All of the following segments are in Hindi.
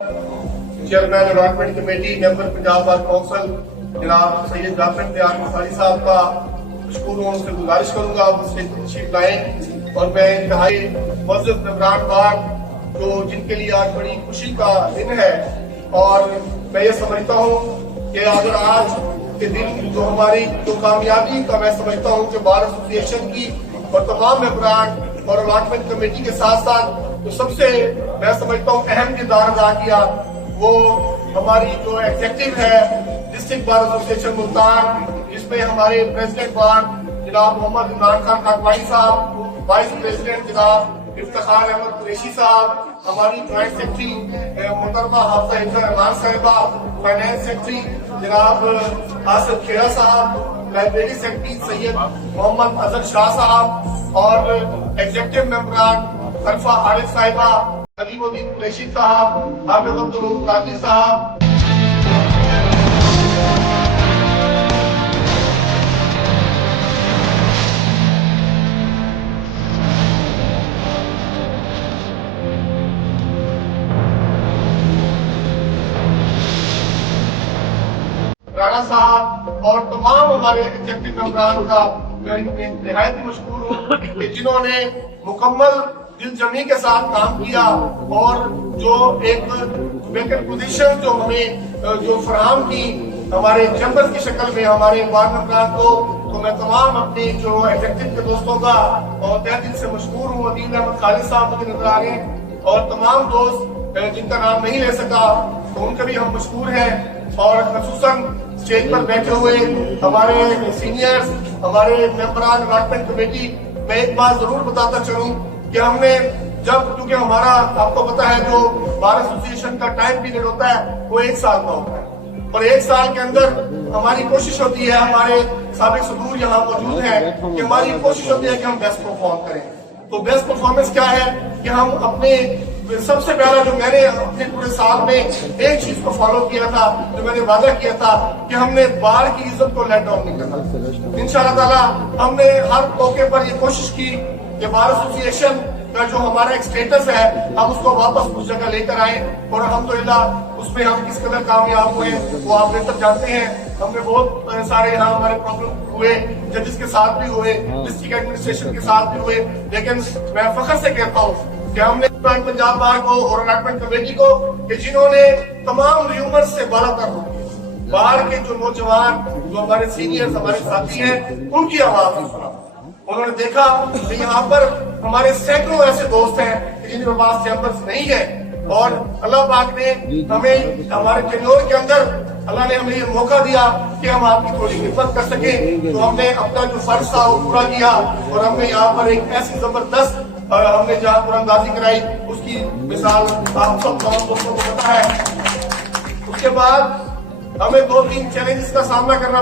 Chairman allotment committee member Punjab bar council जनाब सैयद जाफर इम्तियाज अंसारी साहब का मशकूर हूँ, उनसे गुजारिश करूंगा उससे तशरीफ लाएं। और मैं इंतहाई मुअज़्ज़ज़ मेंबरान बार जो जिनके लिए आज बड़ी खुशी का दिन है, और मैं ये समझता हूँ कि अगर आज के दिन जो हमारी जो कामयाबी का मैं समझता हूँ कि बार एसोसिएशन की और तमाम मेंबरान और अलॉटमेंट कमेटी के साथ साथ तो सबसे मैं समझता हूँ अहम किरदार अदा किया वो हमारी जो एग्जेक्टिव है डिस्ट्रिक्ट बार एसोसिएशन मुल्तान, जिसमें हमारे प्रेसिडेंट बार जनाब मोहम्मद इमरान खान काकवानी साहब, वाइस प्रेसिडेंट जनाब इफ्तिखार अहमद कुरैशी साहब, हमारी ज्वाइंट सेक्रेटरी मोहतरमा हाफिजा हिफ्जा रहमान साहिबा, फाइनेंस सेक्रेटरी जनाब आसिफ खेड़ा साहब, लाइब्रेरी सेक्रेटरी सैयद मोहम्मद अजहर शाह साहब और एग्जेक्टिव मेंबरान अरफा आरिफ साहिबा, अलीमुद्दीन कुरैशी साहब, हाफिज अब्दुल कादिर साहब। राणा साहब और तमाम हमारे एग्जेक्टिव मेंबरान का मैं निहायत मशकूर हूँ कि जिन्होंने मुकम्मल दिलजमी के साथ काम किया और जो एक वेकेंट पोजीशन जो हमें जो फराहम की हमारे चैम्बर की शक्ल में हमारे वार्ड मेंबरान को, तो मैं तमाम अपने जो एग्जेक्टिव के दोस्तों का और तहे दिल से मशकूर हूँ। अदील अहमद खालिद साहब मुझे नजर आ रहे हैं और तमाम दोस्त जिनका नाम नहीं ले सका तो उनके भी हम मशकूर हैं। और खसूसन स्टेज पर बैठे हुए हमारे सीनियर्स, हमारे मेंबरान अलॉटमेंट कमेटी, मैं एक बात जरूर बताता चलूं कि हमने जब, क्योंकि हमारा आपको पता है जो बार एसोसिएशन का टाइम पीरियड होता है वो 1 साल का होता है, और 1 साल के अंदर हमारी कोशिश होती है, हमारे साबिक सदूर यहाँ मौजूद है, कि हमारी कोशिश होती है कि हम बेस्ट परफॉर्म करें। तो बेस्ट परफॉर्मेंस क्या है कि हम अपने सबसे पहला जो मैंने अपने पूरे साल में एक चीज को फॉलो किया था, जो मैंने वादा किया था कि हमने बार की इज्जत को लेट डाउन नहीं करना। इंशाअल्लाह ताला हमने हर मौके पर ये कोशिश की कि बार एसोसिएशन का जो हमारा एक स्टेटस है हम उसको वापस उस जगह लेकर आए, और अल्हम्दुलिल्लाह उसमें हम किस कदर कामयाब हुए वो आप बेहतर जानते हैं। हमने बहुत सारे यहाँ हमारे प्रॉब्लम हुए, जजेस के साथ भी हुए, डिस्ट्रिक्ट एडमिनिस्ट्रेशन के साथ भी हुए, लेकिन मैं फख्र से कहता हूँ कि हमने पंजाब बार को और अलॉटमेंट कमेटी को कि जिन्होंने तमाम र्यूमर्स से बालातर हो बार के जो नौजवान जो हमारे सीनियर्स हमारे साथी हैं उनकी आवाज सुना। उन्होंने देखा कि यहाँ पर हमारे सैकड़ों ऐसे दोस्त हैं जिनके पास चैम्बर्स नहीं है, और अल्लाह पाक ने हमें हमारे टेन्योर के अंदर अल्लाह ने हमें ये मौका दिया कि हम आपकी थोड़ी खिदमत कर सके। तो हमने अपना जो फर्ज था वो पूरा किया, और हमने यहाँ पर एक ऐसी जबरदस्त हमने जहाँ कुरानदाजी कराई उसकी मिसाल आप सब तमाम दोस्तों को पता है। उसके बाद हमें 2-3 चैलेंजेस का सामना करना,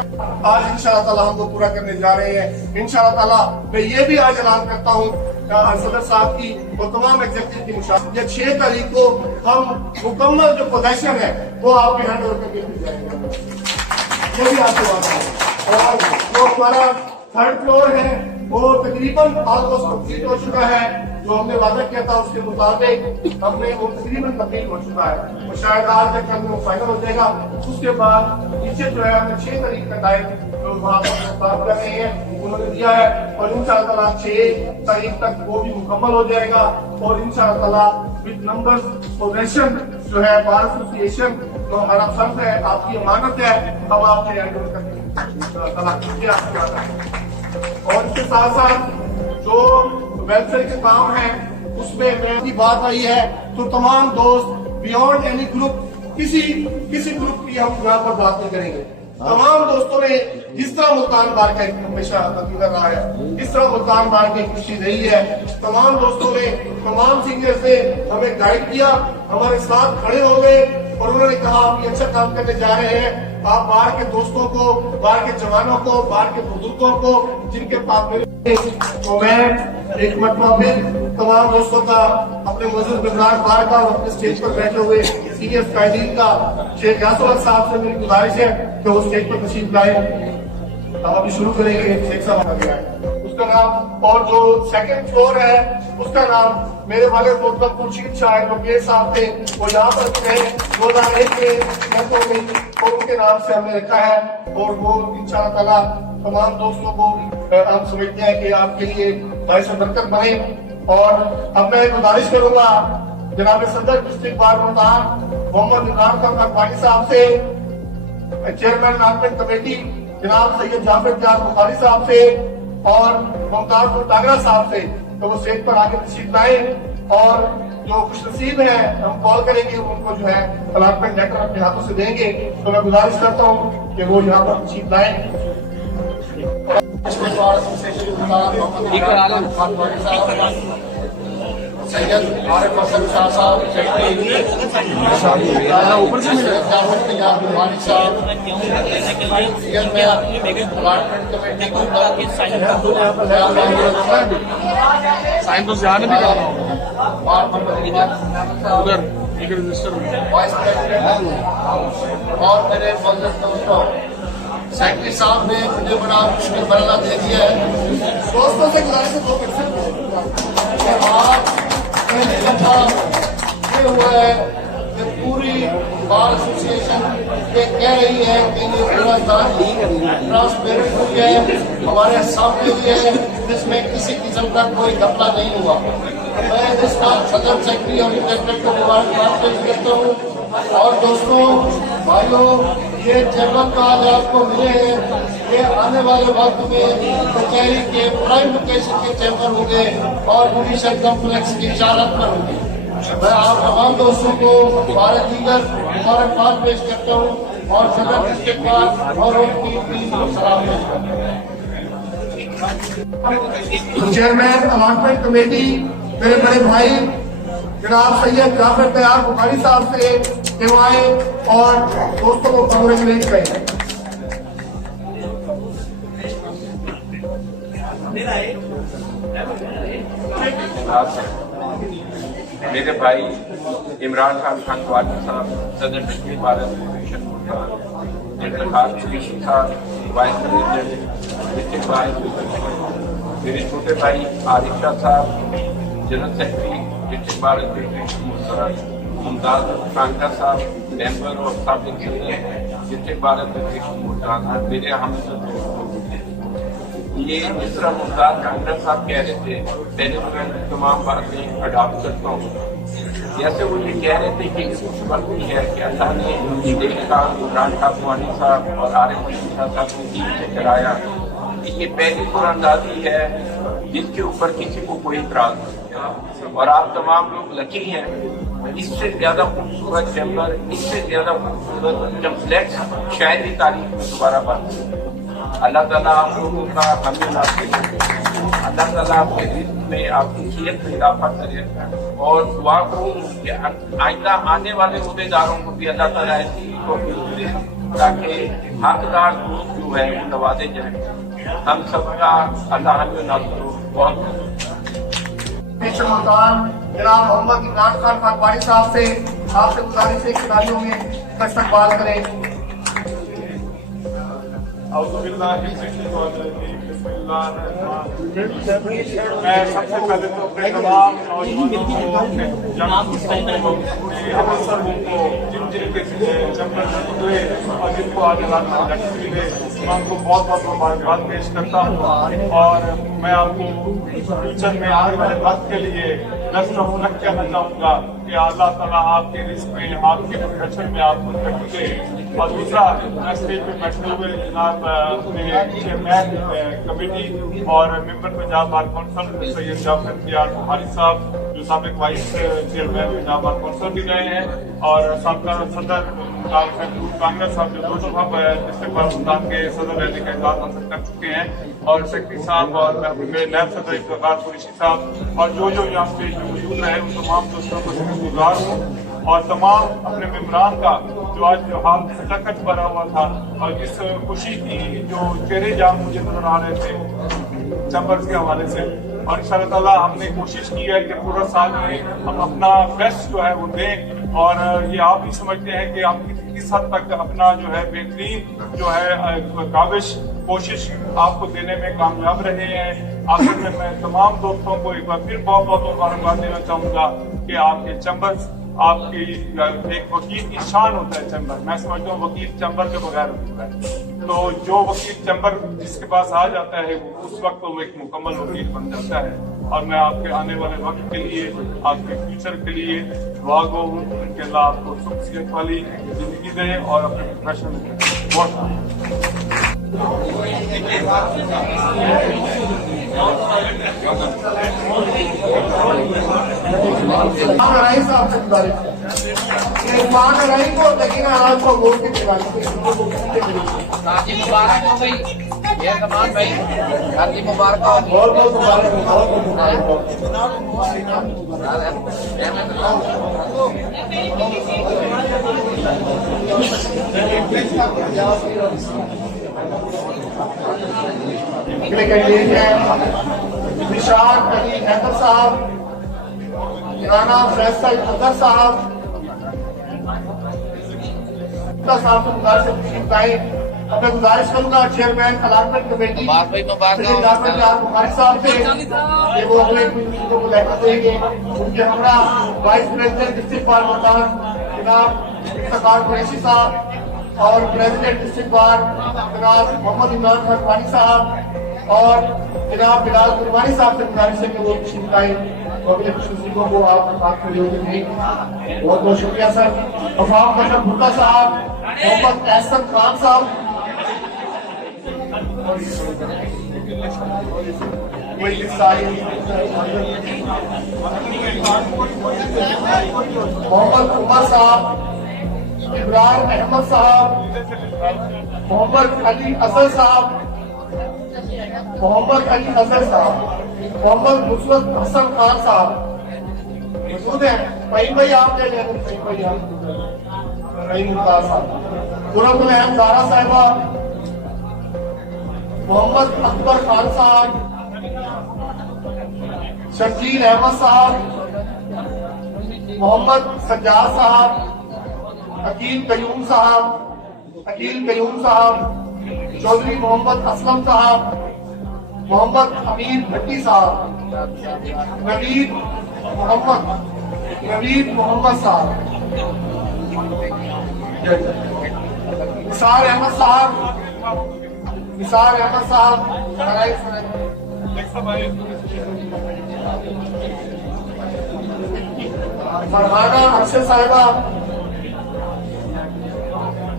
आज इंशाअल्लाह ताला हम वो पूरा करने जा रहे हैं। इंशाअल्लाह ताला मैं ये भी आज ऐलान करता हूँ सदर साहब की और तमाम एग्जेक्टिव की मुशावरत, 6 तारीख को हम मुकम्मल जो पोजीशन है वो आपके हैंड ओवर करके दी जाएगी, ये भी आपको वादा है। और जो हमारा 3rd फ्लोर है वो तकरीबन ऑलमोस्ट कंप्लीट हो चुका है, जो हमने वादा किया था उसके मुताबिक हमने वो तकरीबन कंप्लीट हो चुका है, और शायद आज तक कल वो फाइनल हो जाएगा। उसके बाद नीचे जो है हमें 6 तारीख का टाइम जो वहाँ पर बात कर रहे हैं उन्होंने दिया है, और इंशाअल्लाह ताला 6 तारीख तक वो भी मुकम्मल हो जाएगा। और इंशाअल्लाह ताला विद नंबर्स पोजीशन जो है बार एसोसिएशन जो हमारा फर्ज है, आपकी अमानत है, हम आपके हैंड ओवर करके और इसके साथ साथ जो वेलफेयर के काम है उसमें मेरी बात आई है तो तमाम दोस्त बियॉन्ड एनी ग्रुप किसी ग्रुप की हम यहाँ पर बात नहीं करेंगे। तमाम दोस्तों ने जिस तरह मुल्तान बार का हमेशा अकीदा रहा है, जिस तरह मुल्तान बार की खुशी रही है, तमाम दोस्तों ने तमाम सीनियर्स ने हमें गाइड किया, हमारे साथ खड़े हो गए और उन्होंने कहा आप ये अच्छा काम करने जा रहे हैं, आप बाहर के दोस्तों को, बाहर के जवानों को, बाहर के बुजुर्गों को जिनके पास मेरे, तो मैं एक मरतबा फिर तमाम दोस्तों का, अपने मुअज़्ज़ज़ मेंबरान बार का और अपने स्टेज पर बैठे हुए सीनियर कायदीन का शेख यासर साहब से मेरी गुजारिश है कि वो स्टेज पर तशरीफ लाए। हम अभी शुरू करेंगे, शेख साहब आ गया है। उसका नाम, और जो सेकंड फ्लोर है उसका नाम मेरे वाले मोहतरम खुर्शीद शाह मुकेश साहब थे, वो यहाँ पर भी रहे 2001 में तो उनके नाम से हमने रखा है। और वो इंशाअल्लाह ताला तमाम दोस्तों को हम समझते हैं कि आपके लिए बाइस बरकत बने। और अब मैं गुजारिश करूंगा जनाब सदर डिस्ट्रिक्ट बार मुल्तान मोहम्मद इमरान खान अकबानी साहब से, चेयरमैन अलॉटमेंट कमेटी जनाब सैयद जाफर जान बुखारी साहब से और मुमताज टांगरा साहब से, तो वो स्टेज पर आगे तशरीफ लाए और जो खुशनसीब है हम कॉल करेंगे उनको जो है अलॉटमेंट लेटर अपने हाथों से देंगे। तो मैं गुजारिश करता हूँ कि वो यहाँ पर तशरीफ लाए। सैयद आरिफ हसन शाह साहब, ऊपर से बुखारी साहब, साइन तो ध्यान भी करना उधर वाइस प्रेसिडेंट और मेरे मौजूद दोस्तों, सेक्रेटरी साहब ने मुझे बड़ा मुश्किल मरला दे दिया है। दोस्तों से गुजारिश ये हुआ है कि पूरी बार एसोसिएशन ये कह रही है कि ये पूरा ट्रांसपेरेंट हुई है, हमारे सामने हुई है, जिसमें किसी किस्म का कोई घपला नहीं हुआ। मैं इसका सदर सेक्रेटरी और इंस्पेक्टर को मुबारकबाद पेश करता हूँ। और दोस्तों भाइयों, ये चैम्बर का आज आपको मिले हैं, ये आने वाले वक्त में कचहरी के प्राइम लोकेशन के चैम्बर होंगे और जुडिशल कॉम्प्लेक्स की इजाजत पर होंगे। मैं आप तमाम दोस्तों को भारत दीगर मुबारकबाद पेश करता हूँ और सदर डिस्ट्रिक्ट बार और उनकी टीम को सलाम पेश करता हूँ। चेयरमैन अलॉटमेंट कमेटी मेरे बड़े भाई जनाब सैयद जाफर तैयार बुखारी साहब से सेवाएं और दोस्तों को कांग्रेचुलेट करें। मेरे भाई इमरान खान खानवानी साहब, सदर डिस्ट्रिक्ट भारत एसोसिएशन मुल्तान, खुर्शीद साहब वाइस प्रेसिडेंट डिस्ट्रिक्ट भारत, मेरे छोटे भाई आरिफ शाह साहब general secretary district Bharat association Multan, Mumtaz Tangra साहब मेंबर और साबिक डिस्ट्रिक्ट भारत एसोसिएशन मुल्तान, मेरे हम ये जिस तरह मुमताज टांगरा साहब कह रहे थे, पहले तो मैं तमाम बातें अडॉप्ट करता हूँ। जैसे वो ये कह रहे थे कि उस वक्त ही है कि अल्लाह ने इमरान खान साहब और आरिफ शाह साहब ने दीन से कराया कि ये पहली कुरानदाजी है जिसके ऊपर किसी को कोई इतराज नहीं। और आप तमाम लोग लकी हैं, इससे ज्यादा खूबसूरत चैम्बर, इससे ज्यादा खूबसूरत कम्प्लेक्स शायद ही तारीख में दोबारा बन। अल्लाह ताला आप लोगों का हमें नासिब करे, अल्लाह ताला आपके रिज़्क़ में आपकी सेहत में इजाफा करे और दुआ करूँ कि आइंदा आने वाले उहदेदारों को भी अल्लाह ताला ऐसी तौफीक दे ताकि हकदार लोग जो है वो नवाजे जाए। हम सबका अल्लाह हमें नासिब हो। बहुत जनाब मोहम्मद इमरान खान अकबानी साहब से आपसे गुजारिश है खिलाड़ियों में इस्तकबाल करें। मैं सबसे पहले तो अपने तमाम नौजवानों को जिनके चैम्बर हुए और जिनको आज मिले, मैं उनको बहुत बहुत मुबारकबाद पेश करता हूँ। और मैं आपको फ्यूचर में आने वाले वक्त के लिए बेस्ट ऑफ लक कहना चाहूँगा कि अल्लाह ताला आपके रिस्क में, आपके प्रोफेशन में आपको तरक्की दे। और दूसरा, स्टेज पे बैठे हुए जनाब चेयरमैन कमेटी और member Punjab bar council Syed Jafar Bukhari साहब जो साबिक vice chairman Punjab bar council भी रहे हैं, और साबका सदर कांग्रेस साहब जो 2 दफा डिस्ट्रिक्ट बार मुल्तान के सदर रहने का इजाज़त हासिल कर चुके हैं, और सेक्रेटरी साहब और मेरे नैब सदर इफ्तिखार कुरैशी साहब और जो यहाँ स्टेज में मौजूद रहे उन तमाम दोस्तों को शुक्रगुजार हूँ। और तमाम अपने मेम्बरान का जो आज जो हाल खचाखच भरा हुआ था और जिस खुशी की जो चेहरे जहाँ मुझे नजर आ रहे थे चैम्बर्स के हवाले से, और इंशाअल्लाह ताला हमने कोशिश की है कि पूरा साल में हम अपना बेस्ट जो है वो दें। और ये आप भी समझते हैं कि हम किस हद तक अपना जो है बेहतरीन जो है काबिश कोशिश आपको देने में कामयाब रहे हैं। आखिर में मैं तमाम दोस्तों को एक बार फिर बहुत बहुत मुबारकबाद देना चाहूंगा कि आपके चैम्बर्स, आपकी एक वकील की शान होता है चैम्बर। मैं समझता हूँ वकील चैम्बर के बगैर होता है, तो जो वकील चैम्बर जिसके पास आ जाता है उस वक्त वो एक मुकम्मल वकील बन जाता है। और मैं आपके आने वाले वक्त के लिए, आपके फ्यूचर के लिए दुआ गो हूँ कि अल्लाह आपको सुख वाली जिंदगी दे और अपने प्रोफेशन में बहुत लड़ाई साहब से गुजारिश है, इरफान लड़ाई को लेकिन आज को वोट की दिवाली शादी मुबारक हो गई, ये समान भाई शादी मुबारक हो। बहुत बहुत मुबारक कैंडिडेट है निशान अली हैदर साहब, राना फैसल अदर साहब अब मैं गुजारिश करूंगा चेयरमैन अलाटमेंट कमेटी बुखारी साहब से कि वो अपने को लेटर देंगे। उनके हमारा वाइस प्रेसिडेंट डिस्ट्रिक्ट बार मकान जनाब इफ्तिखार कुरैशी साहब और प्रेसिडेंट डिस्ट्रिक्ट बार जनाब मोहम्मद इमरान खान वानी साहब और जनाब बिलाल कुरबानी साहब से गुजारिश है कि वो शिकायत खुशनसीबों को आप बात में योग्य नहीं। बहुत बहुत शुक्रिया सर। वफाक बशर भुट्टा साहब, मोहम्मद एहसन खान साहब, मोहम्मद उमर साहब, इब्राहिम अहमद साहब, मोहम्मद अली असर साहब, मोहम्मद अली असर साहब, मोहम्मद मुसरत हसन खान साहब मौजूद है। भाई आप ले लें, तुरंत में जारा साहिबा, मोहम्मद अकबर खान साहब, शर्जील अहमद साहब, मोहम्मद सज्जाद साहब, अकील कयूम साहब, चौधरी मोहम्मद असलम साहब, मोहम्मद अमीर भट्टी साहब, नवीद मोहम्मद साहब, निसार अहमद साहब, फरहाना अक्षर साहिबा,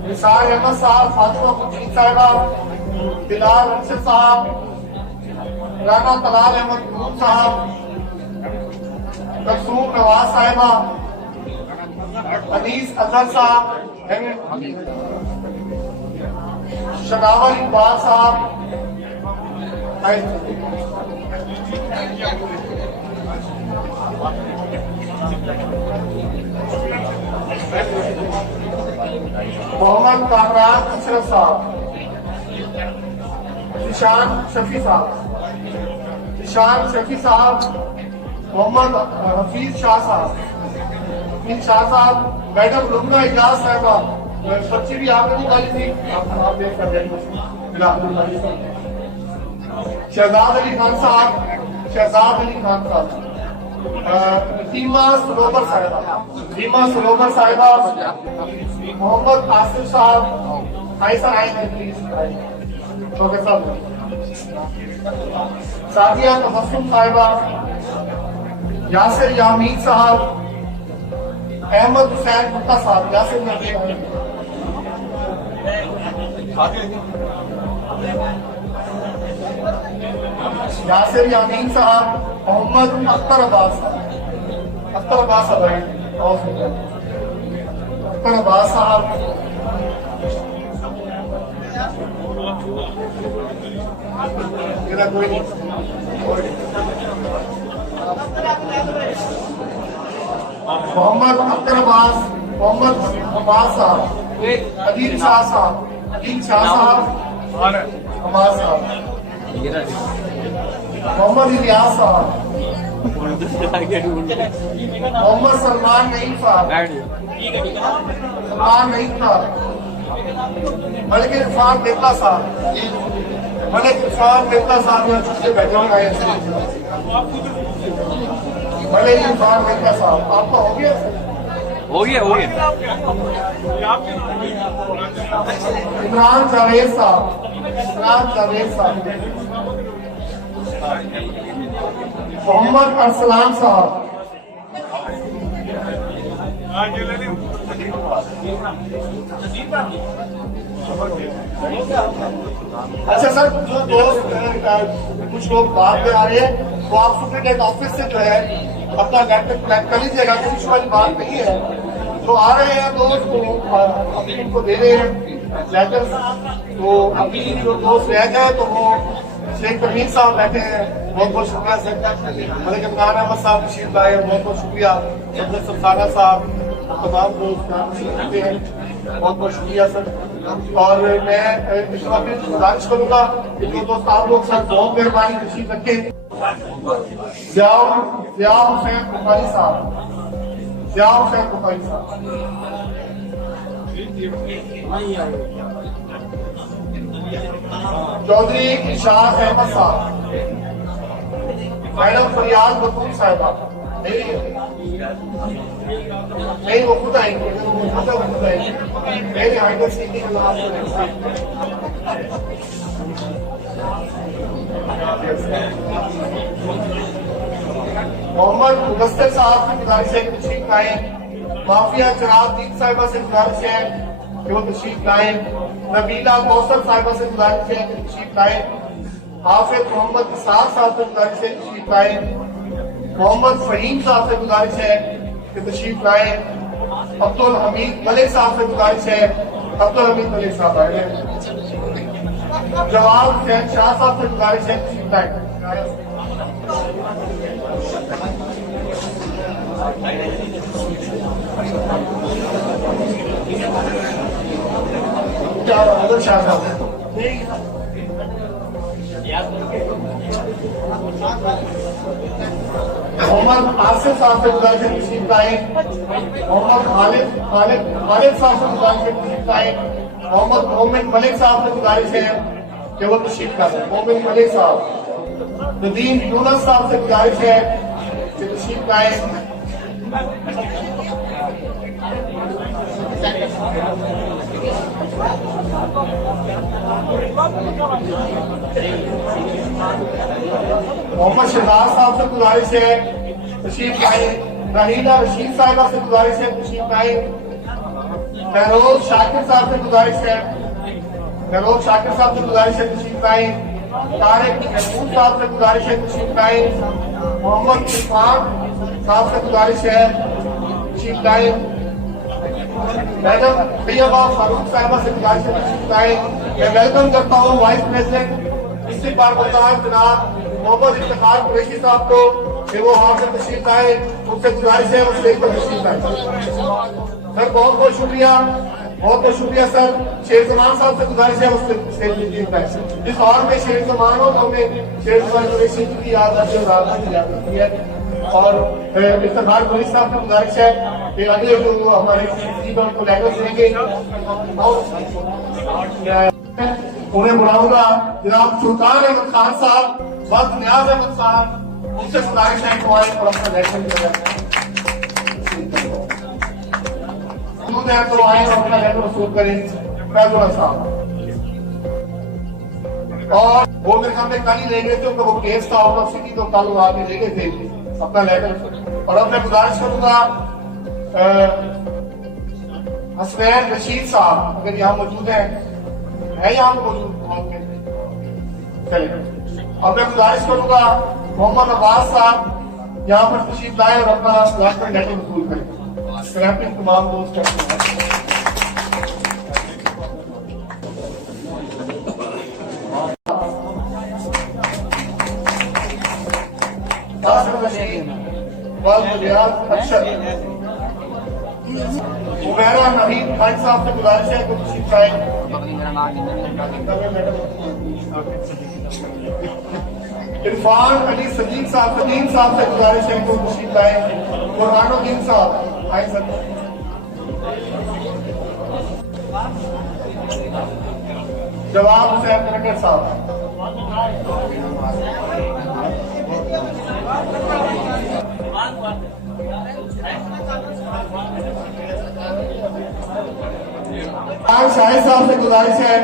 निसार अहमद साहब, फातिमा मुजीद साहिबा, बिलाल अक्षर साहब, राना तलाल अहमद नूर साहब, तबसूम नवाज साहिबा, अनीस अजहर साहब, शनावर इकबाल साहब, मोहम्मद कामरान अशरफ साहब, निशान शफी साहब, मोहम्मद हफीज शाह साहब, मैडम लुमना इजाज साहिबा, बच्ची भी आपने निकाली थी, आप देख कर शहजाद अली खान साहब, रीमा सरोवर साहिबा, मोहम्मद आसिफ साहब, ऐसा आए प्लीज सादिया तबस्सुम साहिबा, यासिर यामीन साहब, अहमद हुसैन भुट्टा साहब, यासिर यामीन साहब, मोहम्मद अख्तर अब्बास साहब, कोई नहीं, मोहम्मद अख्तर अब्बास साहब, अदील शाह साहब, अब्बास साहब, मोहम्मद इलियास साहब, मोहम्मद सलमान नईम साहब, मलिक इरफान बेता साहब, मलिक इरफान मेहता साहब यहाँ छुट्टी बैठे हुए आए हैं। मलिक इरफान मेहता साहब आपका हो गया? हो गया इमरान जावेद साहब, इमरान जावेद साहब, मोहम्मद अरसलान साहब, अच्छा सर, जो दोस्त कुछ लोग बाद में आ रहे हैं वो आप सुप्रीटेंडेंट ऑफिस से जो है अपना लेटर कलेक्ट कर लीजिएगा, कुछ वाली बात नहीं है। जो आ रहे हैं दोस्त वो अभी इनको दे रहे हैं लेटर, तो अभी जो दोस्त रह जाए तो वो शेख तमीम साहब बैठे हैं, बहुत बहुत शुक्रिया सर। मलिक इमरान अहमद साहब तशरीफ लाए, बहुत बहुत शुक्रिया। सफदर सफसाना साहब, तमाम दोस्त हैं, बहुत बहुत शुक्रिया सर। और मैं इस वक्त गुजारिश करूंगा कि जो दोस्त आप लोग सर बहुत मेहरबानी तशरीफ रखें। जिया हुसैन बुखारी साहब, जिया हुसैन बुखारी साहब, चौधरी इशाक अहमद साहब, मैडम फरियाद बतूल साहिबा नहीं, वो खुद आएंगे, वो खुद आएंगे, मेरे हाइडर सिटी के नाम मोहम्मद मुदस्सिर साहब की गुजारिश है कि तशरीफ लाएं। माफिया जनाब दीन साहिबा से गुजारिश है कि वो तशरीफ लाएं। नबीला कौसर साहिबा से गुजारिश है कि तशरीफ लाएं। हाफिज मोहम्मद इसाक साहब से गुजारिश है कि तशरीफ लाएं। मोहम्मद फहीम साहब से गुजारिश है कि तशरीफ लाएं। अब्दुल हमीद मलिक साहब से गुजारिश है, अब्दुल हमीद मलिक साहब आए हैं। जवाब हुसैन शाह साहब से गुजारिश है तशरीफ लाएं। क्या अदर शाह साहब मोहम्मद आसिफ साहब से गुजारिश है तशरीफ लाएं। मोहम्मद खालिद साहब से गुजारिश है तशरीफ लाएं। मोहम्मद मोमिन मलिक साहब से गुजारिश है कि वो तशरीफ लाएं। मोमिन मलिक साहब। नदीम यूनुस साहब से गुजारिश है कि तशरीफ लाएं। मोहम्मद शहजाद साहब से गुजारिश है तशरीफ लाएं। रहीला रशीद साहिबा से गुजारिश है तशरीफ लाएं। फैरोज शाकिर साहब से गुजारिश है, फैरोज शाकिर साहब से गुजारिश है तशरीफ लाएं। तारिक महमूद साहब से गुजारिश है तशरीफ लाएं। मोहम्मद इरफान साहब से गुजारिश है तशरीफ लाएं। मैडम तैयबा फारूक साहिबा से गुजारिश है तशरीफ लाएं। मैं वेलकम करता हूँ वाइस प्रेसिडेंट इस्तेमाल गुजार जनाब मोहम्मद इफ्तिखार कुरैशी साहब को कि वो हाथ से तशरीफ लाए। उनसे गुजारिश है वो स्टेज पर तशरीफ लाए। सर बहुत बहुत शुक्रिया, बहुत बहुत शुक्रिया सर। शेर जमान साहब से गुजारिश है उससे स्टेज पर तशरीफ लाए। जिस हॉल में शेर जमान हो तो हमें शेर जमान कुरैशी की याद आती है और इफ्तिखार कुरैशी साहब से गुजारिश है कि अगले जो हमारे उनको लेटर देंगे उन्हें बुलाऊंगा। जनाब सुल्तान अहमद खान साहब, वक्त न्याज अहमद साहब, उनसे गुजारिश है कि आए और अपना लेटर तो आए और अपना लेटर वसूल करें। फैजुल्ला साहब और वो मेरे सामने कल ही ले गए थे, उनका वो केस था आउट ऑफ सिटी, तो कल वो आगे ले गए थे अपना लेटर। और अब मैं गुजारिश करूंगा हसनैन रशीद साहब अगर यहाँ मौजूद है यहाँ मौजूद चलिए। और मैं गुजारिश करूंगा मोहम्मद अब्बास साहब यहाँ पर तशरीफ लाए और अपना लेटर वसूल करें। तमाम दोस्त उबैरा नहीम खान साहब से गुजारिश है कुछ तशरीफ लाए। इरफान अली सलीम साहब से गुजारिश है कुछ तशरीफ लाए। बुरहानुद्दीन साहब आए सर। जवाब हुसैन नगर साहब, शाहिद साहब से गुजारिश है,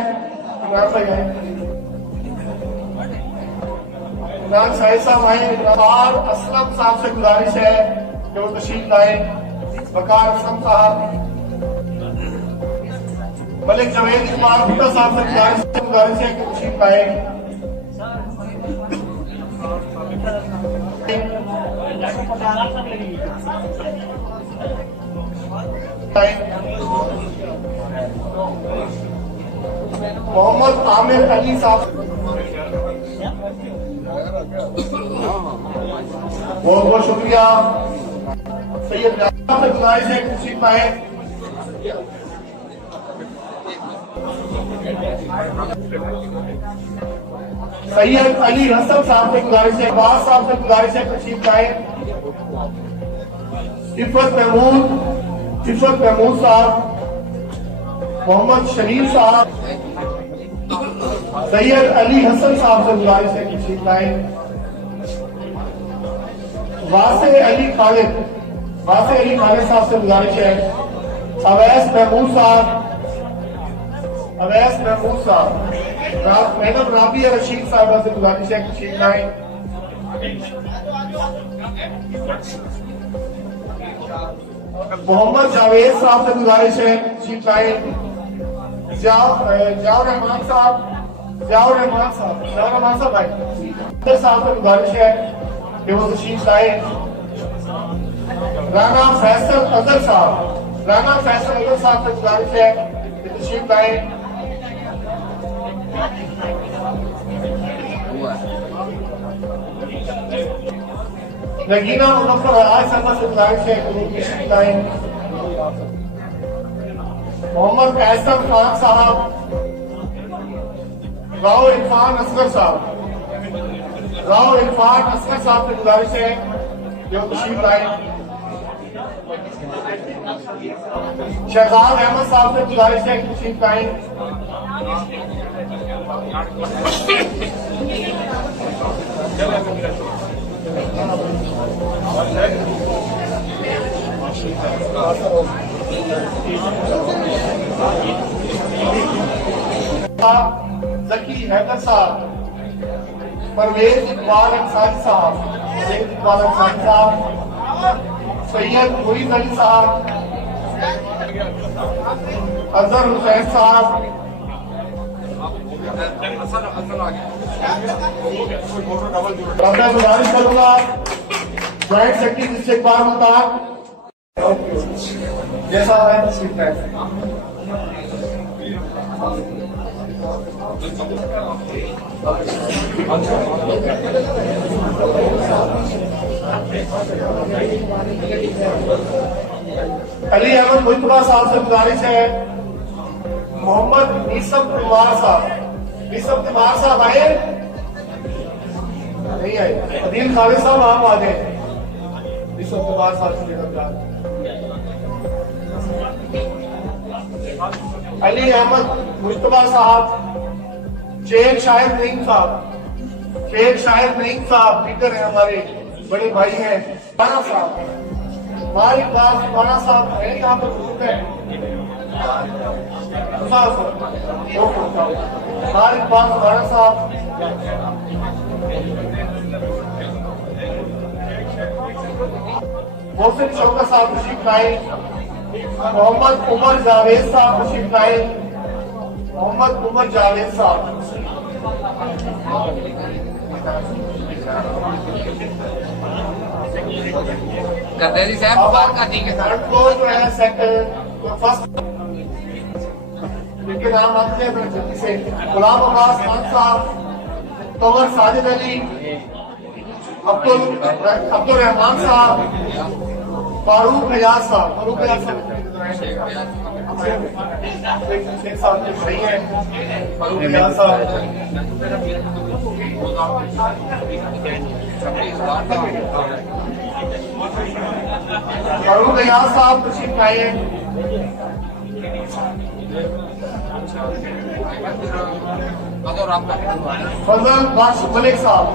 इमरान शाहिद साहब आए। वकार असलम साहब से गुजारिश है कि वो तशरीफ लाए। वकार असलम साहब। मलिक जवेद इकबाल भुट्टा साहब से गुजारिश है कि तशरीफ लाए। मोहम्मद आमिर अली साहब, बहुत बहुत शुक्रिया। सैयद से गुजारिश है खुशी पाए। सैयद अली हसन साहब से गुजारिश है, बास साहब से गुजारिश है खुशी पाए। इफ़त महमूद साहब, मोहम्मद शरीफ साहब, सैयद अली हसन साहब से गुजारिश है तशरीफ लाए। वासे अली खालिद साहब से गुजारिश है। अवैस महमूद साहब, मैडम राबिया रशीद साहब से गुजारिश है तशरीफ लाए। मोहम्मद जावेद साहब से गुजारिश है तशरीफ लाए। जियाउर रहमान साहब भाई साहब से गुजारिश है कि वो तशरीफ लाए। राना फैसल अजहर साहब से गुजारिश है कि तशरीफ लाए। नगीना मुजफ्फर आज साहब से गुजारिश है कि वो तशरीफ लाए। मोहम्मद कैसम खान साहब, राव इरफान असगर साहब से गुजारिश है कि वो तशरीफ लाए। शहजाद अहमद साहब से गुजारिश है कि तशरीफ लाए। जकी हैदर साहब, परवेज इकबाल अंसारी साहब, सैयद मुईद अली साहब, अजहर हुसैन साहब, मैं गुजारिश करूंगा joint secretary district bar Multan जैसा है तशरीफ लाए। अली अहमद मुस्तफा साहब से गुजारिश है। मोहम्मद नीसम तिवार साहब आए नहीं आए। अदील खालिद साहब आप आ जाए। नीसम तिवार साहब से अली अहमद मुस्तफा साहब, शेख शाहिद नईम साहब लीडर है, हमारे बड़े भाई हैं। राणा साहब, हमारे पास राणा साहब है यहाँ पर मौजूद है। हमारे पास राणा साहब, मोहसिन शौकत साहब तशरीफ लाए। मोहम्मद उमर जावेद साहब तशरीफ लाए। गद्दारी साहब बात कर देंगे। जिनके नाम आते हैं जल्दी से गुलाम अब्बास खान साहब, तोमर साजिद अली, अब्दुल रहमान साहब, फारूक हयात साहब सही है। फारूक हयात साहब, तशरीफ लाए। अगर आपका फजल बख्श मलिक साहब,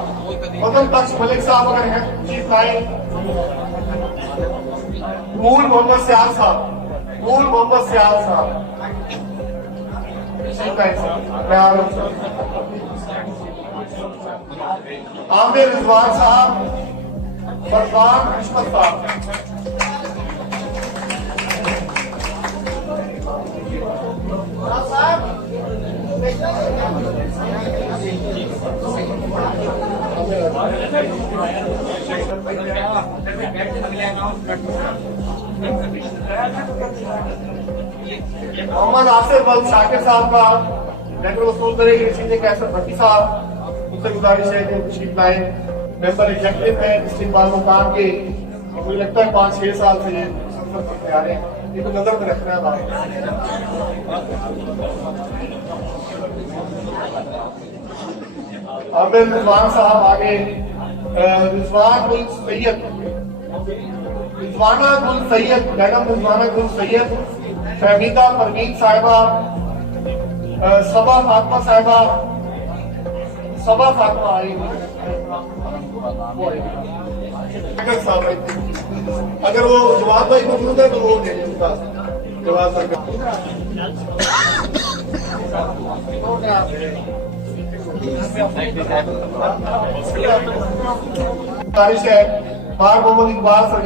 फजल बख्श मलिक साहब अगर हैं चीफ लाइन। मूल मोहम्मद सियाल साहब, मूल मोहम्मद सियाल साहब चीफ लाइन साहब, मैं आ रहा हूं सर। आमिर रिजवान साहब, फरमान रिश्वत साहब। मोहम्मद आसिफ अल शाकिर साहब का लेटर वसूल करेंगे रशीद कैसर भट्टी साहब, उनसे गुजारिश है कि तशरीफ लाए। मेंबर एग्जीक्यूटिव है डिस्ट्रिक्ट बाल मुकाम के, मुझे लगता है 5-6 साल से ये संसद करते आ रहे हैं, इनको नजर में रखना है बात। आमिर रिजवान साहब आगे, रिजवाना गुल सैयद, मैडम रिजवाना गुल सैयद, फहमीदा परवीन साहिबा, सबा फातिमा साहिबा, सबा फातिमा आई अगर वो जवाब भाई मौजूद है तो वो दे उनका जवाब गुजारिश है बार मोहम्मद इकबाल सरकार